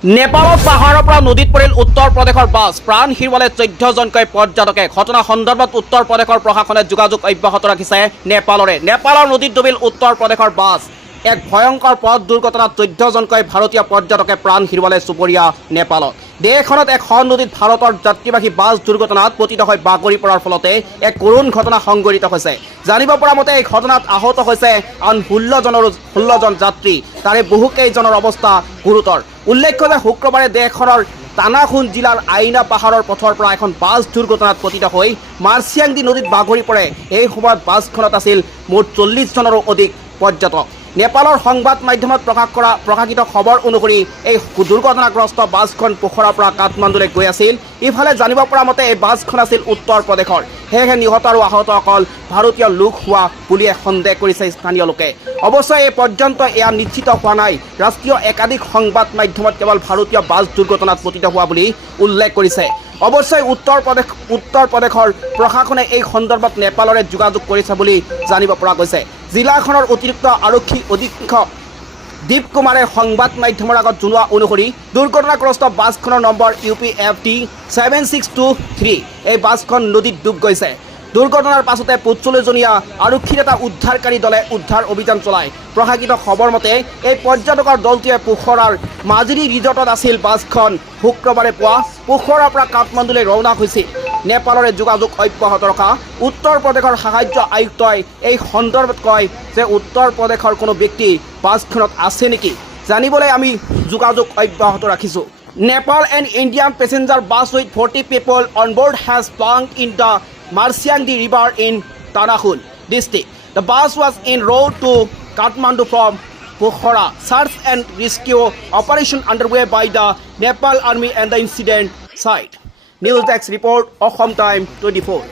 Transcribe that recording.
নেপালত পাহাৰৰ পৰা নদীত পৰিল উত্তৰ প্ৰদেশৰ বাছ প্ৰাণ হেৰুৱালে 14 জনকৈ পৰ্যটকে ঘটনা সন্দৰ্ভত উত্তৰ প্ৰদেশৰ প্ৰশাসনে যোগাযোগ অব্যাহত ৰাখিছে নেপালৰ নদীত ডুবিল উত্তৰ প্ৰদেশৰ বাছ এক ভয়ংকৰ পথ দুৰ্ঘটনাত 14 জনকৈ ভাৰতীয় পৰ্যটকে প্ৰাণ হেৰুৱালে চুবুৰীয়া নেপালত দেশখনত এখন নদীত ভাৰতৰ যাত্ৰীবাহী বাছ দুৰ্ঘটনাত পতিত হৈ বাগৰি পৰাৰ ফলতে এক কৰুণ ঘটনা সংঘটিত হৈছে জানিব পৰা মতে এই ঘটনাত আহত হৈছে আন 16 জন যাত্ৰী তাৰে বহুকেইজনৰ অৱস্থা গুৰুতৰ উল্লেখ্য যে শুক্ৰবাৰে দেশখনৰ তানাখুন জিলাৰ আইনা পাহাৰৰ পথৰ পৰা এখন বাছ দুৰ্ঘটনাত পতিত হৈ মাৰ্চিয়াংদি নদীত বাগৰি পৰে এই সময়ত বাছখনত আছিল মুঠ 40 জনৰো অধিক পৰ্যটক নেপালৰ সংবাদ মাধ্যমত প্ৰকাশিত খবৰ অনুসৰি এই দুৰ্ঘটনাগ্ৰস্ত বাছখন পোখৰাৰ পৰা কাঠমাণ্ডুলৈ গৈ আছিল ইফালে জানিব পৰা মতে এই বাছখন আছিল উত্তৰ প্ৰদেশৰ সেয়েহে নিহত আৰু আহতসকল ভাৰতীয় লোক হোৱা বুলিয়ে সন্দেহ কৰিছে স্থানীয় লোকে অৱশ্যে এই পৰ্যন্ত এয়া নিশ্চিত হোৱা নাই ৰাষ্ট্ৰীয় একাধিক সংবাদ মাধ্যমত কেৱল ভাৰতীয় বাছ দুৰ্ঘটনাত পতিত হোৱা বুলি উল্লেখ কৰিছে অৱশ্যে উত্তৰ প্ৰদেশৰ প্ৰশাসনে এই সন্দৰ্ভত নেপালৰে যোগাযোগ কৰিছে বুলি জানিব পৰা গৈছে জিলাখনৰ অতিৰিক্ত আৰক্ষী অধীক্ষক দীপ কুমাৰে সংবাদ মাধ্যমৰ আগত জনোৱা অনুসৰি দুৰ্ঘটনাগ্ৰস্ত বাছখনৰ নম্বৰ UPFT 7623 এই বাছখন নদীত ডুব গৈছে দুৰ্ঘটনাৰ পাছতে 45জনীয়া আৰক্ষীৰ এটা উদ্ধাৰকাৰী দলে উদ্ধাৰ অভিযান চলায় প্ৰকাশিত খবৰ মতে এই পৰ্যটকৰ দলটোৱে পোখৰাৰ মাজুলী ৰিজৰ্টত আছিল বাছখন শুক্ৰবাৰে পুৱা পোখৰাৰ পৰা কাঠমাণ্ডুলৈ ৰাওনা হৈছিল নেপালৰে যোগাযোগ অব্যাহত ৰখা উত্তৰ প্ৰদেশৰ সাহায্য আয়ুক্তই এই সন্দৰ্ভত কয় যে উত্তৰ প্ৰদেশৰ কোনো ব্যক্তি বাছখনত আছে নেকি জানিবলৈ আমি যোগাযোগ অব্যাহত ৰাখিছোঁ Nepal and Indian passenger bus with 40 people on board has plunged in the Marsiangdi River in Tanakhun district. The bus was en route to Kathmandu from Pokhara. Search and rescue operation underway by the Nepal Army and the incident site. News Desk report, Assam Time 24.